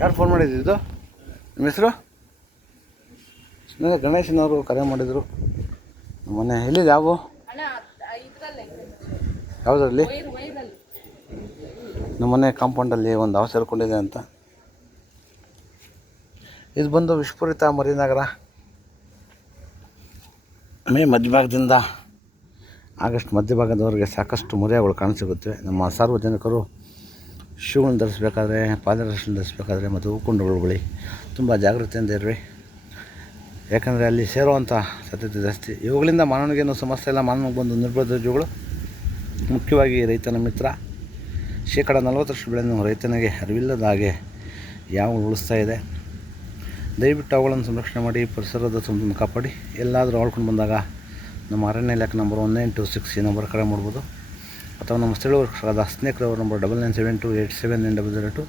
ಯಾರು ಫೋನ್ ಮಾಡಿದ್ದು? ನಿಮ್ಮ ಹೆಸರು? ಗಣೇಶನವರು ಕರೆ ಮಾಡಿದರು. ಮೊನ್ನೆ ಎಲ್ಲಿದೆ ಯಾವ ಯಾವುದರಲ್ಲಿ? ನಮ್ಮನೆ ಕಾಂಪೌಂಡಲ್ಲಿ ಒಂದು ಹಾವು ಸೇರಿಕೊಂಡಿದೆ ಅಂತ. ಇದು ಬಂದು ವಿಶ್ವಪುರಿತ ಮರಿನಗರ. ಮೇ ಮಧ್ಯಭಾಗದಿಂದ ಆಗಸ್ಟ್ ಮಧ್ಯಭಾಗದವರೆಗೆ ಸಾಕಷ್ಟು ಮರಿಗಳು ಕಾಣಸಿಗುತ್ತವೆ. ನಮ್ಮ ಸಾರ್ವಜನಿಕರು ಶೂಗಳನ್ನು ಧರಿಸಬೇಕಾದ್ರೆ, ಪಾದರಕ್ಷೆಯನ್ನು ಧರಿಸಬೇಕಾದ್ರೆ ಮತ್ತು ಹೂಕುಂಡಗಳು ಬಳಿ ತುಂಬ ಜಾಗ್ರತೆಯಿಂದ ಇರ್ರಿ. ಯಾಕಂದರೆ ಅಲ್ಲಿ ಸೇರುವಂಥ ಸಾಧ್ಯತೆ ಜಾಸ್ತಿ. ಇವುಗಳಿಂದ ಮಾನವನಿಗೇನು ಸಮಸ್ಯೆ ಇಲ್ಲ. ಮಾನವನಿಗೆ ಬಂದು ನಿರ್ಬಂಧ ಜೀವಿಗಳು, ಮುಖ್ಯವಾಗಿ ರೈತನ ಮಿತ್ರ. ಶೇಕಡ 40% ಬೆಳೆಯನ್ನು ರೈತನಿಗೆ ಅರಿವಿಲ್ಲದ ಹಾಗೆ ಯಾವ ಉಳಿಸ್ತಾ ಇದೆ. ದಯವಿಟ್ಟು ಅವುಗಳನ್ನು ಸಂರಕ್ಷಣೆ ಮಾಡಿ, ಪರಿಸರದ ಸಂಪತ್ತನ್ನು ಕಾಪಾಡಿ. ಎಲ್ಲಾದರೂ ಆಳ್ಕೊಂಡು ಬಂದಾಗ ನಮ್ಮ ಅರಣ್ಯ ಇಲಾಖೆ ನಂಬರ್ 1926 ಈ ನಂಬರ್ ಕರೆ ಮಾಡ್ಬೋದು. ಅಥವಾ ನಮ್ಮ ಸ್ಥಳೀಯರಾದ ಸ್ನೇಹಿತರವ್ರ ನಂಬರ್ 9972879002,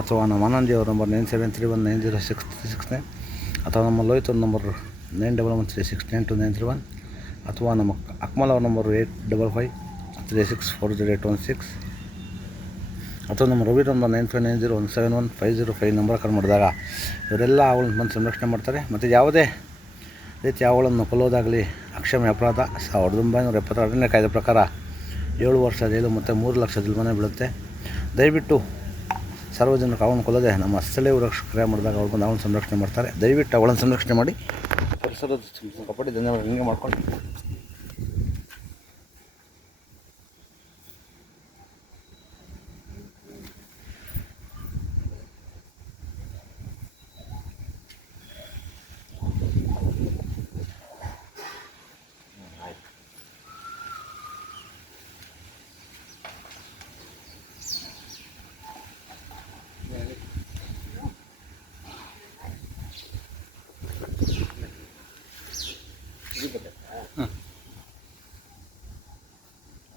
ಅಥವಾ ನಮ್ಮ ಆನಂದಿಯವ್ರ ನಂಬರ್ 9731906669, ಅಥವಾ ನಮ್ಮ ಲೋಹಿತ್ ನಂಬರ್ 9113692931, ಅಥವಾ ನಮ್ಮ ಅಕ್ಮಲ್ ಅವ್ರ ನಂಬರ್ 8553640816, ಅಥವಾ ನಮ್ಮ ರವಿ ನಂಬರ್ 9590171505 ನಂಬರ್ ಕರೆ ಮಾಡಿದಾಗ ಇವರೆಲ್ಲ ಅವುಗಳನ್ನು ಬಂದು ಸಂರಕ್ಷಣೆ ಮಾಡ್ತಾರೆ. ಮತ್ತು ಯಾವುದೇ ರೀತಿ ಅವುಗಳನ್ನು ಕೊಲ್ಲೋದಾಗಲಿ ಅಕ್ಷಮ್ಯ ಅಪರಾಧ. 1970 ಅರಣ್ಯ ಕಾಯ್ದೆ ಪ್ರಕಾರ 7 ವರ್ಷ ಜೈಲು ಮತ್ತು 3 ಲಕ್ಷ ಜರಿಮಾನೆ ಬೀಳುತ್ತೆ. ದಯವಿಟ್ಟು ಸಾರ್ವಜನಿಕರು ಅವನ್ನು ಕೊಲ್ಲದೆ ನಮ್ಮ ಸ್ಥಳೀಯ ರಕ್ಷಕರೇ ಮಾಡಿದಾಗ ಅವ್ರು ಬಂದು ಅವನ್ನು ಸಂರಕ್ಷಣೆ ಮಾಡ್ತಾರೆ. ದಯವಿಟ್ಟು ಅವುಗಳನ್ನು ಸಂರಕ್ಷಣೆ ಮಾಡಿ, ಪರಿಸರದ ಕಾಪಾಡಿ. ಧನ್ಯವಾದ. ಹಿಂಗೆ ಮಾಡ್ಕೊಂಡು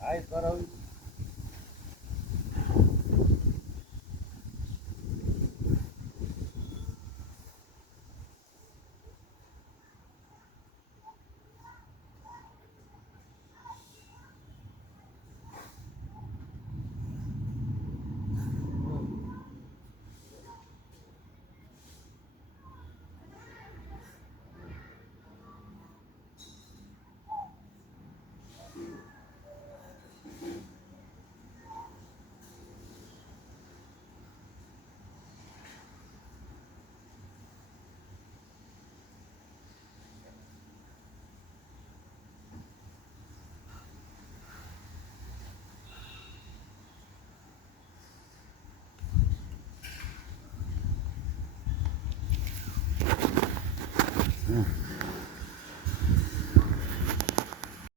ಆಯ್ತು ಬರೋ.